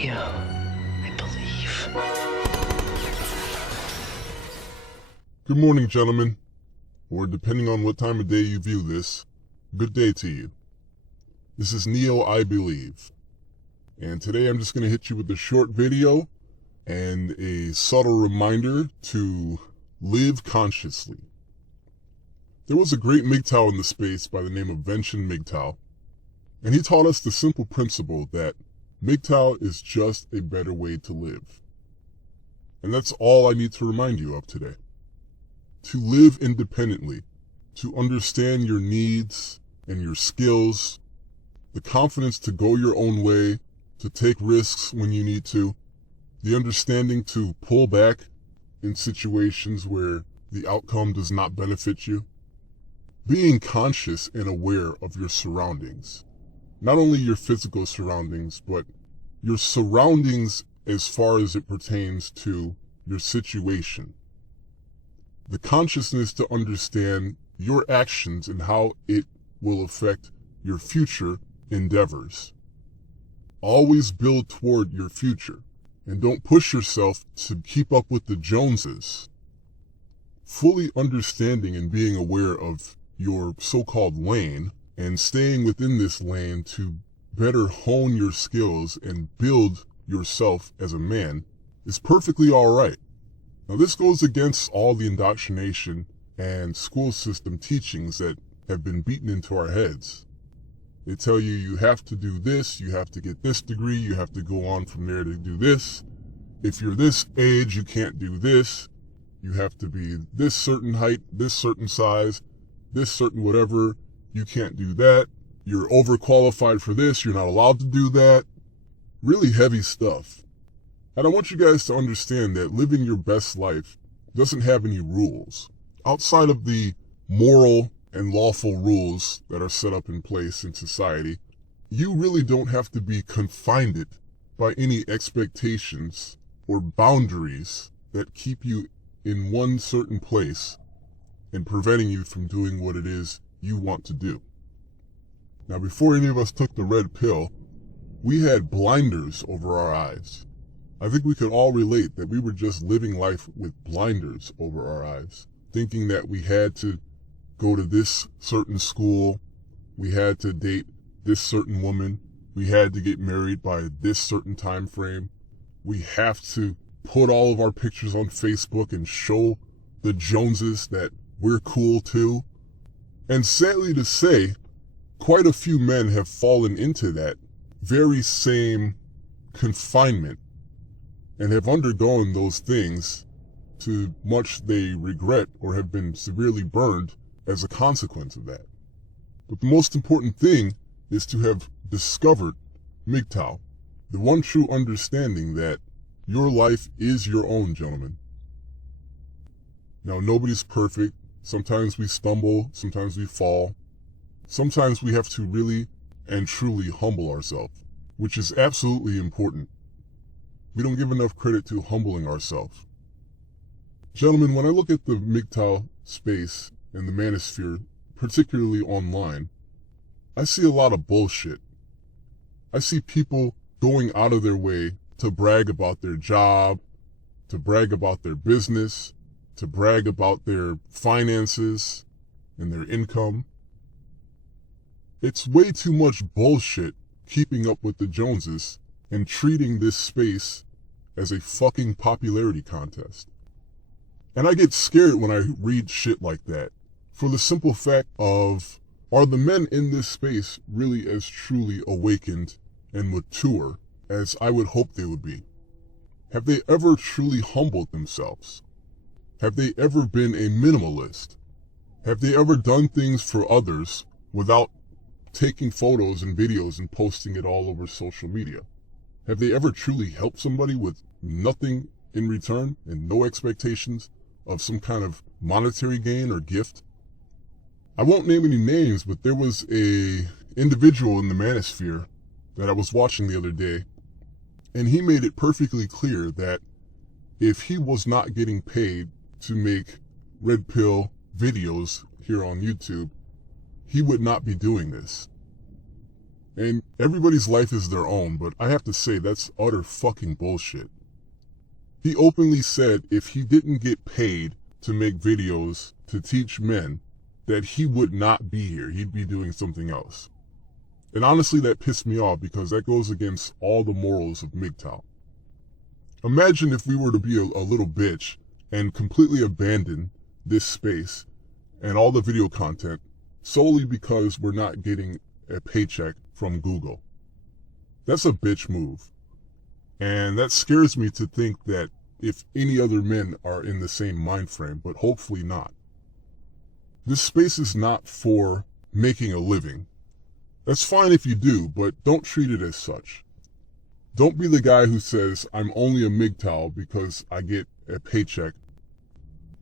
you. I believe. Good morning, gentlemen, or depending on what time of day you view this, good day to you. This is Neo, I Believe, and today I'm just going to hit you with a short video and a subtle reminder to live consciously. There was a great MGTOW in the space by the name of MGTOW, and he taught us the simple principle that MGTOW is just a better way to live. And that's all I need to remind you of today. To live independently, to understand your needs and your skills, the confidence to go your own way, to take risks when you need to, the understanding to pull back in situations where the outcome does not benefit you, being conscious and aware of your surroundings, not only your physical surroundings, but your surroundings as far as it pertains to your situation. The consciousness to understand your actions and how it will affect your future endeavors. Always build toward your future, and don't push yourself to keep up with the Joneses. Fully understanding and being aware of your so-called lane and staying within this lane to better hone your skills and build yourself as a man is perfectly all right. Now, this goes against all the indoctrination and school system teachings that have been beaten into our heads. They tell you you have to do this, you have to get this degree, you have to go on from there to do this. If you're this age, you can't do this. You have to be this certain height, this certain size, this certain whatever. You can't do that. You're overqualified for this, you're not allowed to do that. Really heavy stuff. And I want you guys to understand that living your best life doesn't have any rules. Outside of the moral and lawful rules that are set up in place in society, you really don't have to be confined by any expectations or boundaries that keep you in one certain place and preventing you from doing what it is you want to do. Now, before any of us took the red pill, we had blinders over our eyes. I think we could all relate that we were just living life with blinders over our eyes, thinking that we had to go to this certain school, we had to date this certain woman, we had to get married by this certain time frame, we have to put all of our pictures on Facebook and show the Joneses that we're cool too. And sadly to say, quite a few men have fallen into that very same confinement and have undergone those things to much they regret or have been severely burned as a consequence of that. But the most important thing is to have discovered MGTOW, the one true understanding that your life is your own, gentlemen. Now, nobody's perfect. Sometimes we stumble, sometimes we fall. Sometimes we have to really and truly humble ourselves, which is absolutely important. We don't give enough credit to humbling ourselves. Gentlemen, when I look at the MGTOW space and the manosphere, particularly online, I see a lot of bullshit. I see people going out of their way to brag about their job, to brag about their business, to brag about their finances and their income. It's way too much bullshit keeping up with the Joneses and treating this space as a fucking popularity contest. And I get scared when I read shit like that, for the simple fact of, are the men in this space really as truly awakened and mature as I would hope they would be? Have they ever truly humbled themselves? Have they ever been a minimalist? Have they ever done things for others without taking photos and videos and posting it all over social media? Have they ever truly helped somebody with nothing in return and no expectations of some kind of monetary gain or gift? I won't name any names, but there was a individual in the manosphere that I was watching the other day, and he made it perfectly clear that if he was not getting paid to make red pill videos here on YouTube, he would not be doing this. And everybody's life is their own, but I have to say that's utter fucking bullshit. He openly said if he didn't get paid to make videos to teach men, that he would not be here. He'd be doing something else. And honestly, that pissed me off because that goes against all the morals of MGTOW. Imagine if we were to be a little bitch and completely abandon this space and all the video content solely because we're not getting a paycheck from Google. That's a bitch move. And that scares me to think that if any other men are in the same mind frame, but hopefully not. This space is not for making a living. That's fine if you do, but don't treat it as such. Don't be the guy who says, I'm only a MGTOW because I get a paycheck.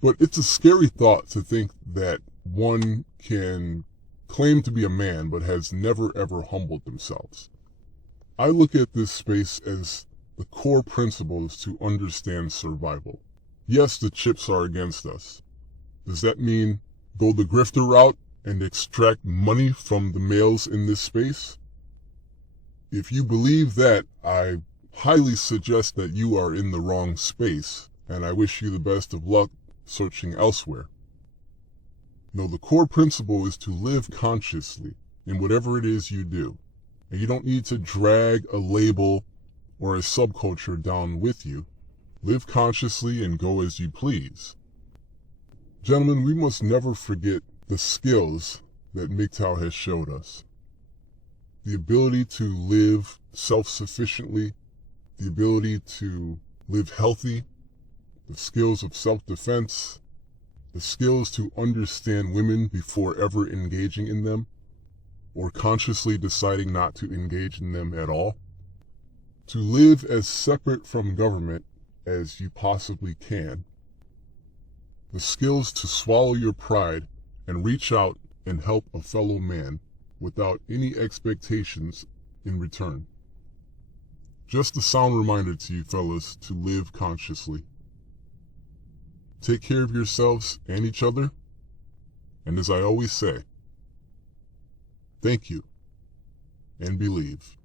But it's a scary thought to think that one can claim to be a man but has never ever humbled themselves. I look at this space as the core principles to understand survival. Yes, the chips are against us. Does that mean go the grifter route and extract money from the males in this space? If you believe that, I highly suggest that you are in the wrong space, and I wish you the best of luck searching elsewhere. No, the core principle is to live consciously in whatever it is you do, and you don't need to drag a label or a subculture down with you. Live consciously and go as you please. Gentlemen, we must never forget the skills that MGTOW has showed us. The ability to live self-sufficiently, the ability to live healthy, the skills of self-defense, the skills to understand women before ever engaging in them, or consciously deciding not to engage in them at all. To live as separate from government as you possibly can. The skills to swallow your pride and reach out and help a fellow man without any expectations in return. Just a sound reminder to you fellas to live consciously. Take care of yourselves and each other, and as I always say, thank you and believe.